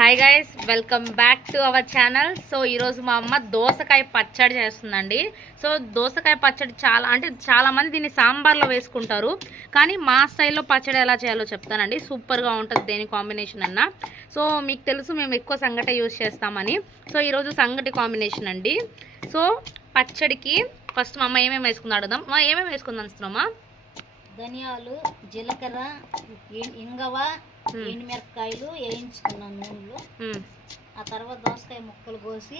Hi guys welcome back to our channel so ఈరోజు మా అమ్మ దోసకాయ పచ్చడి చేస్తుందండి. సో దోసకాయ పచ్చడి చాలా అంటే చాలామంది దీన్ని సాంబార్లో వేసుకుంటారు. కానీ మా స్టైల్లో పచ్చడి ఎలా చేయాలో చెప్తానండి. సూపర్గా ఉంటుంది దేని కాంబినేషన్ అన్న. సో మీకు తెలుసు మేము ఎక్కువ సంగటి యూజ్ చేస్తామని. సో ఈరోజు సంగటి కాంబినేషన్ అండి. సో పచ్చడికి ఫస్ట్ మా అమ్మ ఏమేమి వేసుకుందాం అడుగుదాం. మా ఏమేమి వేసుకుందాం అనుస్తున్నామా ధనియాలు జీలకర్ర ఇంగవ ఎండుమిరపకాయలు వేయించుకున్నాను నూనెలో. ఆ తర్వాత దోసకాయ ముక్కలు కోసి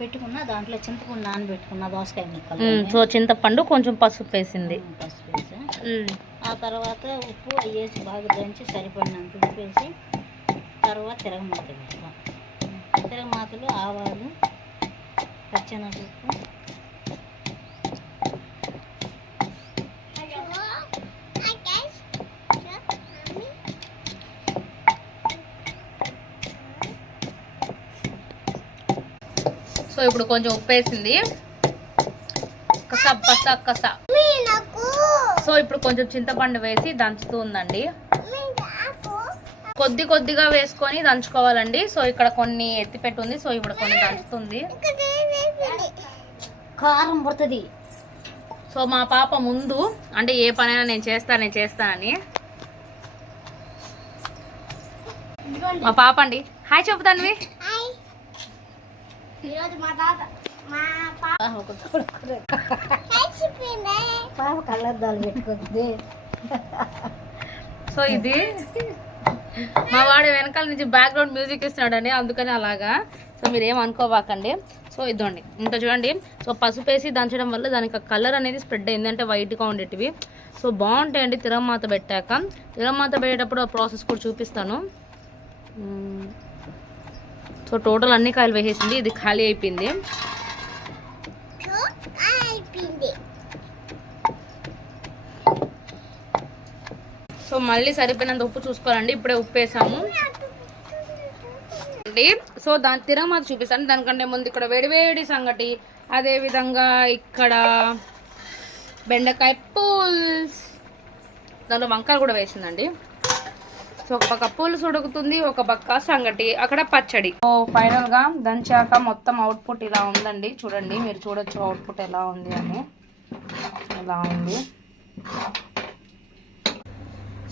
పెట్టుకున్న దాంట్లో చింతపండు నానబెట్టుకున్న దోసకాయ ముక్కలు. సో చింతపండు కొంచెం పసుపు వేసింది. పసుపు వేసా. ఆ తర్వాత ఉప్పు అవి వేసి బాగా దంచి సరిపడినంత ఉప్పు వేసి తర్వాత తిరగమాత పెడతాం తిరగమాతలు ఆవాలు పచ్చెనపప్పు సో ఇప్పుడు కొంచెం ఉప్పు వేసింది కస పస కస. సో ఇప్పుడు కొంచెం చింతపండు వేసి దంచుతూ ఉందండి కొద్ది కొద్దిగా వేసుకొని దంచుకోవాలండి. సో ఇక్కడ కొన్ని ఎత్తిపెట్టి ఉంది సో ఇప్పుడు కొన్ని దంచుతుంది. కారం పుడుతుంది. సో మా పాప ముందు అంటే ఏ పనైనా నేను చేస్తా నేను చేస్తానని. మా పాప అండి. హాయ్ చెప్తాను ఈరోజు మా తాత మా పాప పాప కళ్ళద్దాలు పెట్టుకుంది. సో ఇది మా వాడు వెనకాల నుంచి బ్యాక్గ్రౌండ్ మ్యూజిక్ ఇస్తున్నాడండి అందుకని అలాగా. సో మీరు ఏం అనుకోబాకండి. సో ఇదండి ఇంత చూడండి. సో పసుపు వేసి దంచడం వల్ల దానికి కలర్ అనేది స్ప్రెడ్ అయింది. అంటే వైట్గా ఉండేటివి. సో బాగుంటాయండి తిరమాత పెట్టాక. తిరమాత పెట్టేటప్పుడు ఆ ప్రాసెస్ కూడా చూపిస్తాను. సో టోటల్ అన్ని కాయలు వేసేసింది. ఇది ఖాళీ అయిపోయింది. సో మళ్ళీ సరిపోయినంత ఉప్పు చూసుకోవాలండి. ఇప్పుడే ఉప్పు వేసాము అండి సో దాని తిరమాత చూపిస్తాను. దానికంటే ముందు ఇక్కడ వేడివేడి సంగటి. అదే విధంగా ఇక్కడ బెండకాయ పూల్స్. దాంట్లో వంకాయలు కూడా వేసిందండి. సో ఒక పక్క పులుసు ఉడుకుతుంది ఒక పక్క సంగటి అక్కడ పచ్చడి. సో ఫైనల్గా దంచాక మొత్తం అవుట్పుట్ ఇలా ఉందండి. చూడండి మీరు చూడొచ్చు అవుట్పుట్ ఎలా ఉంది అని. ఇలా ఉంది?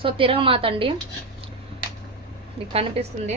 సో తిరగమాత అండి మీకు కనిపిస్తుంది.